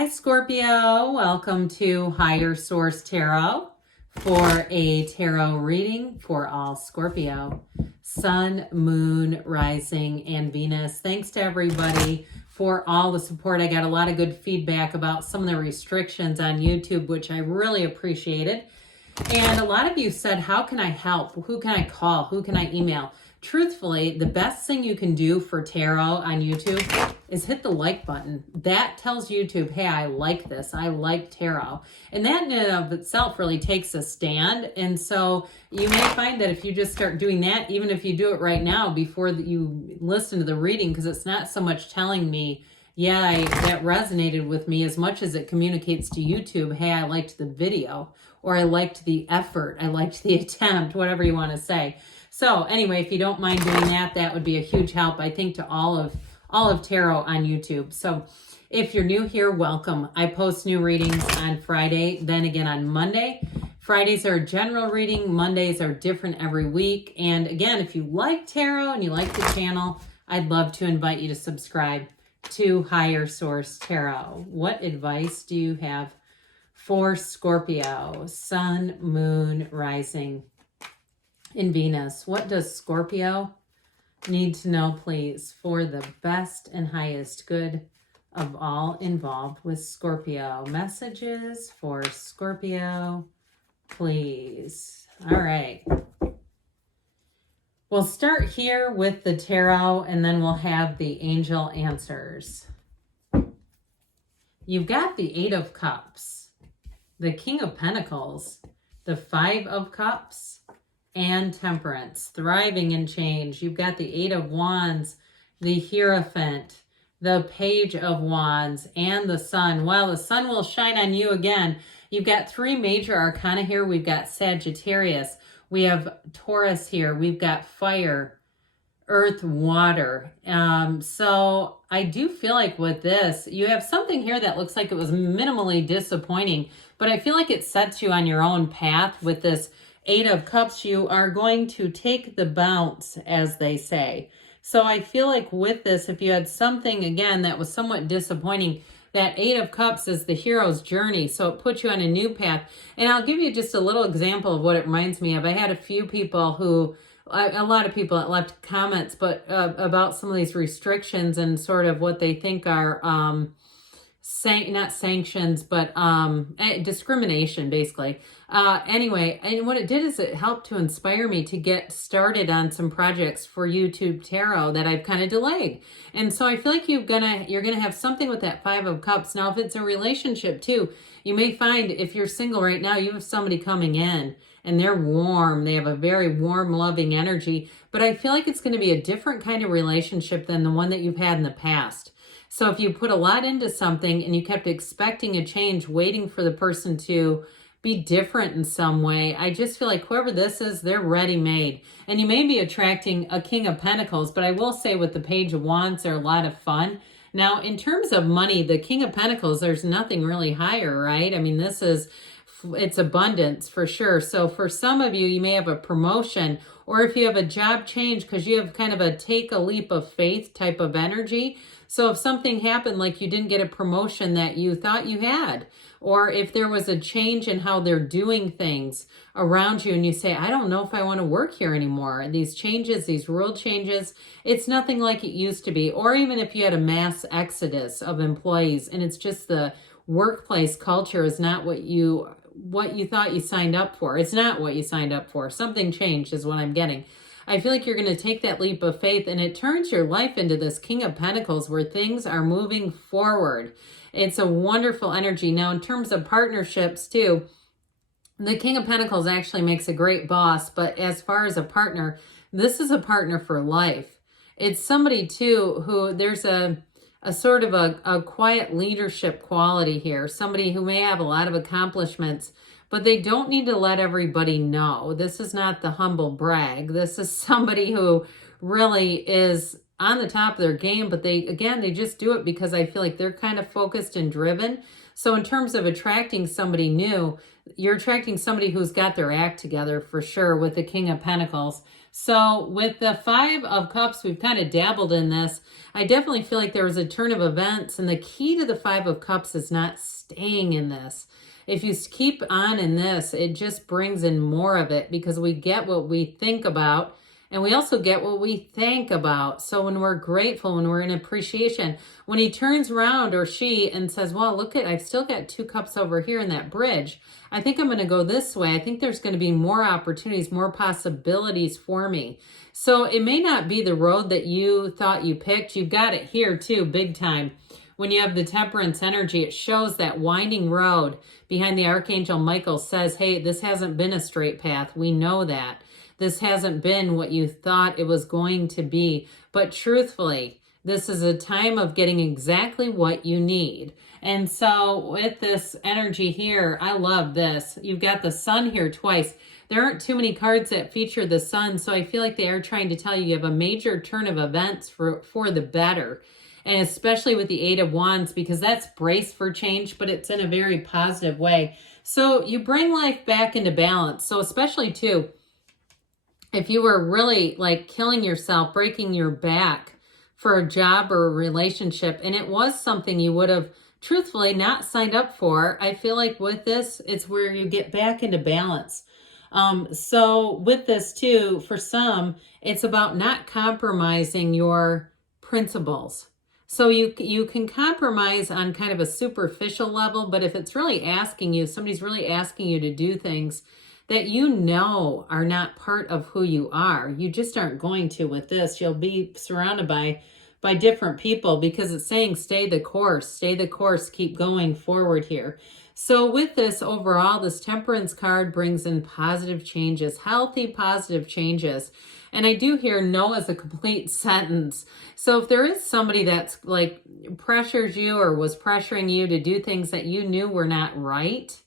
Hi, Scorpio. Welcome to Higher Source Tarot for a tarot reading for all Scorpio. Sun, Moon, Rising, and Venus. Thanks to everybody for all the support. I got a lot of good feedback about some of the restrictions on YouTube, which I really appreciated. And a lot of you said, how can I help? Who can I call? Who can I email? Truthfully, the best thing you can do for tarot on YouTube is hit the like button. That tells YouTube, hey, I like this. I like tarot. And that in and of itself really takes a stand. And so you may find that if you just start doing that, even if you do it right now before you listen to the reading, because it's not so much telling me, yeah, that resonated with me as much as it communicates to YouTube, hey, I liked the video, or I liked the effort, I liked the attempt, whatever you want to say. So anyway, if you don't mind doing that, that would be a huge help, I think, to all of tarot on YouTube. So if you're new here, welcome. I post new readings on Friday, then again on Monday. Fridays are a general reading. Mondays are different every week. And again, if you like tarot and you like the channel, I'd love to invite you to subscribe to Higher Source Tarot. What advice do you have for Scorpio? Sun, Moon, Rising, in Venus. What does Scorpio need to know, please, for the best and highest good of all involved with Scorpio? Messages for Scorpio, please. All right. We'll start here with the tarot, and then we'll have the angel answers. You've got the Eight of Cups, the King of Pentacles, the Five of Cups, and Temperance, thriving in change. You've got the Eight of Wands, the Hierophant, the Page of Wands, and the Sun. Well, the sun will shine on you again. You've got three major arcana here. We've got Sagittarius. We have Taurus here. We've got fire, earth, water. So I do feel like with this, you have something here that looks like it was minimally disappointing, but I feel like it sets you on your own path with this Eight of Cups. You are going to take the bounce, as they say. So I feel like with this, if you had something, again, that was somewhat disappointing, that Eight of Cups is the hero's journey. So it puts you on a new path. And I'll give you just a little example of what it reminds me of. I had a few people who, a lot of people that left comments, but about some of these restrictions and sort of what they think are not sanctions, but discrimination, basically. Anyway, and what it did is it helped to inspire me to get started on some projects for YouTube Tarot that I've kind of delayed. And so I feel like you're gonna have something with that Five of Cups. Now, if it's a relationship too, you may find if you're single right now, you have somebody coming in and they're warm. They have a very warm, loving energy. But I feel like it's going to be a different kind of relationship than the one that you've had in the past. So if you put a lot into something and you kept expecting a change, waiting for the person to be different in some way, I just feel like whoever this is, they're ready-made. And you may be attracting a King of Pentacles, but I will say with the Page of Wands, they're a lot of fun. Now, in terms of money, the King of Pentacles, there's nothing really higher, right? I mean, it's abundance for sure. So for some of you, you may have a promotion, or if you have a job change, because you have kind of a take a leap of faith type of energy. So if something happened, like you didn't get a promotion that you thought you had, or if there was a change in how they're doing things around you and you say, I don't know if I want to work here anymore. These changes, these rule changes, it's nothing like it used to be. Or even if you had a mass exodus of employees and it's just the workplace culture is not what you thought you signed up for. It's not what you signed up for. Something changed is what I'm getting. I feel like you're going to take that leap of faith and it turns your life into this King of Pentacles where things are moving forward. It's a wonderful energy. Now, in terms of partnerships too, the King of Pentacles actually makes a great boss, but as far as a partner, this is a partner for life. It's somebody too who there's a sort of a quiet leadership quality here. Somebody who may have a lot of accomplishments, but they don't need to let everybody know. This is not the humble brag. This is somebody who really is on the top of their game, but they just do it because I feel like they're kind of focused and driven. So in terms of attracting somebody new, you're attracting somebody who's got their act together for sure with the King of Pentacles. So with the Five of Cups, we've kind of dabbled in this. I definitely feel like there was a turn of events, and the key to the Five of Cups is not staying in this. If you keep on in this, it just brings in more of it, because we get what we think about, and we also get what we think about. So when we're grateful, when we're in appreciation, when he turns around, or she, and says, well, look at, I've still got 2 cups over here in that bridge. I think I'm going to go this way. I think there's going to be more opportunities, more possibilities for me. So it may not be the road that you thought you picked. You've got it here too, big time. When you have the Temperance energy, it shows that winding road behind the Archangel Michael says, hey, this hasn't been a straight path. We know that. This hasn't been what you thought it was going to be. But truthfully, this is a time of getting exactly what you need. And so with this energy here, I love this. You've got the Sun here twice. There aren't too many cards that feature the Sun, so I feel like they are trying to tell you have a major turn of events for the better. And especially with the 8 of Wands, because that's brace for change, but it's in a very positive way. So you bring life back into balance. So especially too, if you were really like killing yourself, breaking your back for a job or a relationship, and it was something you would have truthfully not signed up for, I feel like with this, it's where you get back into balance. So with this too, for some, it's about not compromising your principles. So you can compromise on kind of a superficial level, but if it's really asking you, somebody's really asking you to do things that you know are not part of who you are, you just aren't going to with this. You'll be surrounded by different people, because it's saying stay the course, keep going forward here. So with this overall, this Temperance card brings in positive changes, healthy positive changes. And I do hear no as a complete sentence. So if there is somebody that's like pressures you or was pressuring you to do things that you knew were not right,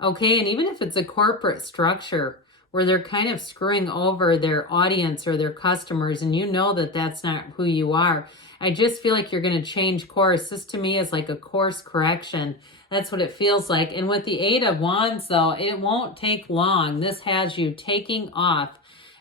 okay, and even if it's a corporate structure where they're kind of screwing over their audience or their customers, and you know that that's not who you are, I just feel like you're going to change course. This to me is like a course correction. That's what it feels like. And with the 8 of Wands, though, it won't take long. This has you taking off.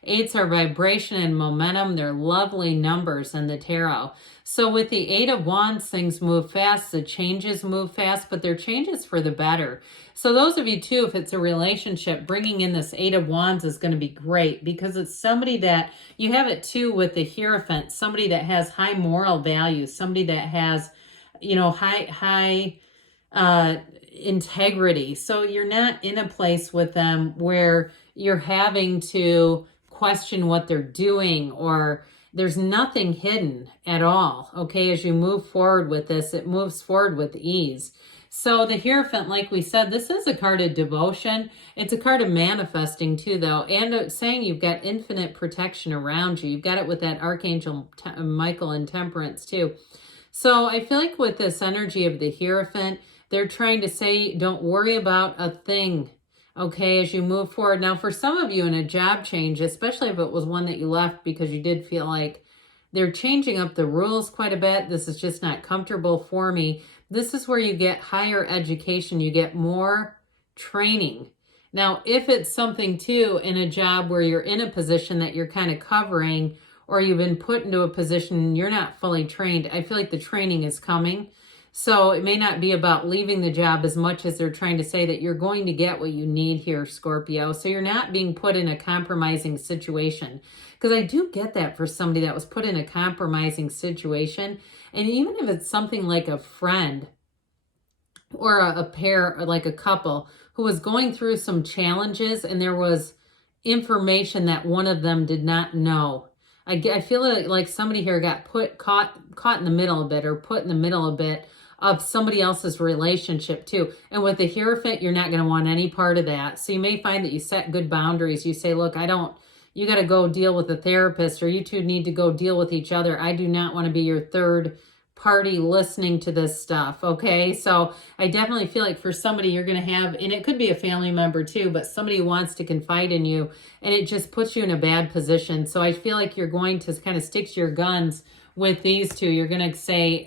8s are vibration and momentum. They're lovely numbers in the tarot. So with the 8 of Wands, things move fast. The changes move fast, but they're changes for the better. So those of you too, if it's a relationship, bringing in this 8 of Wands is going to be great, because it's somebody that, you have it too with the Hierophant, somebody that has high moral values, somebody that has, you know, high integrity. So you're not in a place with them where you're having to question what they're doing, or there's nothing hidden at all. Okay, as you move forward with this, it moves forward with ease. So the Hierophant, like we said, this is a card of devotion. It's a card of manifesting too, though, and it's saying you've got infinite protection around you. You've got it with that Archangel Michael and Temperance too. So I feel like with this energy of the Hierophant, they're trying to say, don't worry about a thing, okay, as you move forward. Now, for some of you in a job change, especially if it was one that you left because you did feel like they're changing up the rules quite a bit, this is just not comfortable for me. This is where you get higher education, you get more training. Now, if it's something too in a job where you're in a position that you're kind of covering, or you've been put into a position and you're not fully trained, I feel like the training is coming. So it may not be about leaving the job as much as they're trying to say that you're going to get what you need here, Scorpio. So you're not being put in a compromising situation. Because I do get that for somebody that was put in a compromising situation. And even if it's something like a friend or a pair, or like a couple who was going through some challenges and there was information that one of them did not know. I feel like somebody here got caught in the middle a bit, or put in the middle a bit of somebody else's relationship too. And with the Hierophant, you're not going to want any part of that. So you may find that you set good boundaries. You say, look, you got to go deal with a therapist, or you two need to go deal with each other. I do not want to be your third party listening to this stuff. Okay. So I definitely feel like for somebody you're going to have, and it could be a family member too, but somebody who wants to confide in you, and it just puts you in a bad position. So I feel like you're going to kind of stick to your guns with these two. You're going to say,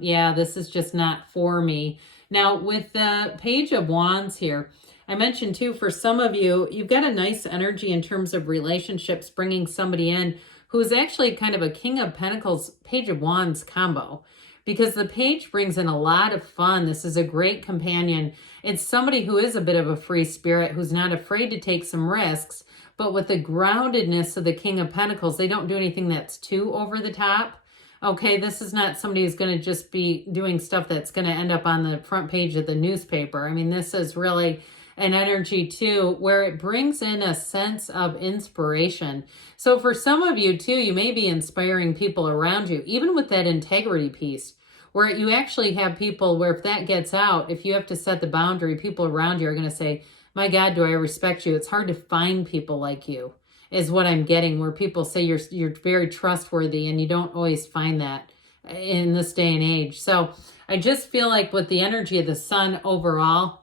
yeah, this is just not for me. Now with the Page of Wands here, I mentioned too, for some of you, you've got a nice energy in terms of relationships, bringing somebody in who's actually kind of a King of Pentacles, Page of Wands combo. Because the page brings in a lot of fun. This is a great companion. It's somebody who is a bit of a free spirit, who's not afraid to take some risks, but with the groundedness of the King of Pentacles, they don't do anything that's too over the top. Okay, this is not somebody who's going to just be doing stuff that's going to end up on the front page of the newspaper. I mean, this is really an energy too, where it brings in a sense of inspiration. So for some of you too, you may be inspiring people around you, even with that integrity piece, where you actually have people where if that gets out, if you have to set the boundary, people around you are going to say, my God, do I respect you? It's hard to find people like you, is what I'm getting, where people say you're very trustworthy, and you don't always find that in this day and age. So I just feel like with the energy of the sun overall,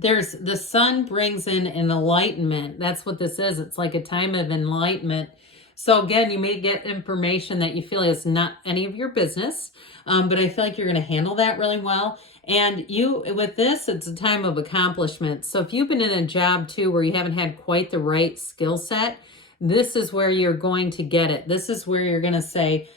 the sun brings in an enlightenment. That's what this is. It's like a time of enlightenment. So again, you may get information that you feel is not any of your business, but I feel like you're going to handle that really well. And with this, it's a time of accomplishment. So if you've been in a job too where you haven't had quite the right skill set, this is where you're going to get it. This is where you're going to say,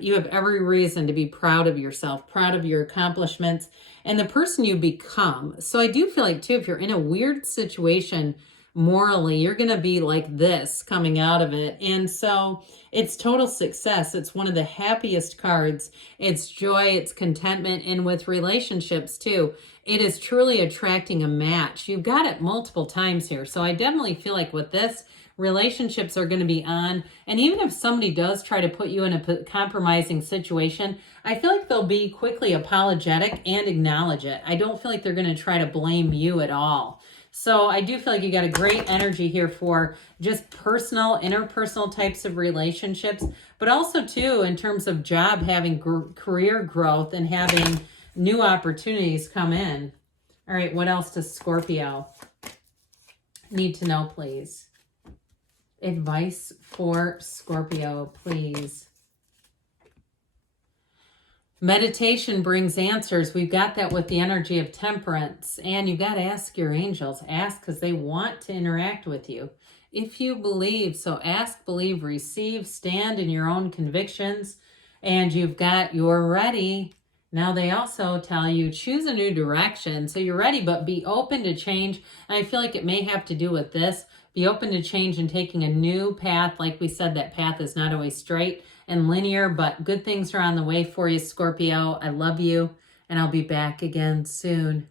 you have every reason to be proud of yourself, proud of your accomplishments and the person you become. So I do feel like too, if you're in a weird situation morally, you're going to be like this coming out of it. And so it's total success. It's one of the happiest cards. It's joy, it's contentment. And with relationships too, it is truly attracting a match. You've got it multiple times here. So I definitely feel like with this, relationships are going to be on. And even if somebody does try to put you in a compromising situation, I feel like they'll be quickly apologetic and acknowledge it. I don't feel like they're going to try to blame you at all. So I do feel like you got a great energy here for just personal, interpersonal types of relationships, but also too in terms of job, having career growth and having new opportunities come in. All right, what else does Scorpio need to know, please? Advice for Scorpio, please. Meditation brings answers. We've got that with the energy of temperance. And you've got to ask your angels. Ask because they want to interact with you. If you believe, so ask, believe, receive, stand in your own convictions. And you've got, you're ready. Now they also tell you, choose a new direction. So you're ready, but be open to change. And I feel like it may have to do with this. Be open to change and taking a new path. Like we said, that path is not always straight and linear, but good things are on the way for you, Scorpio. I love you, and I'll be back again soon.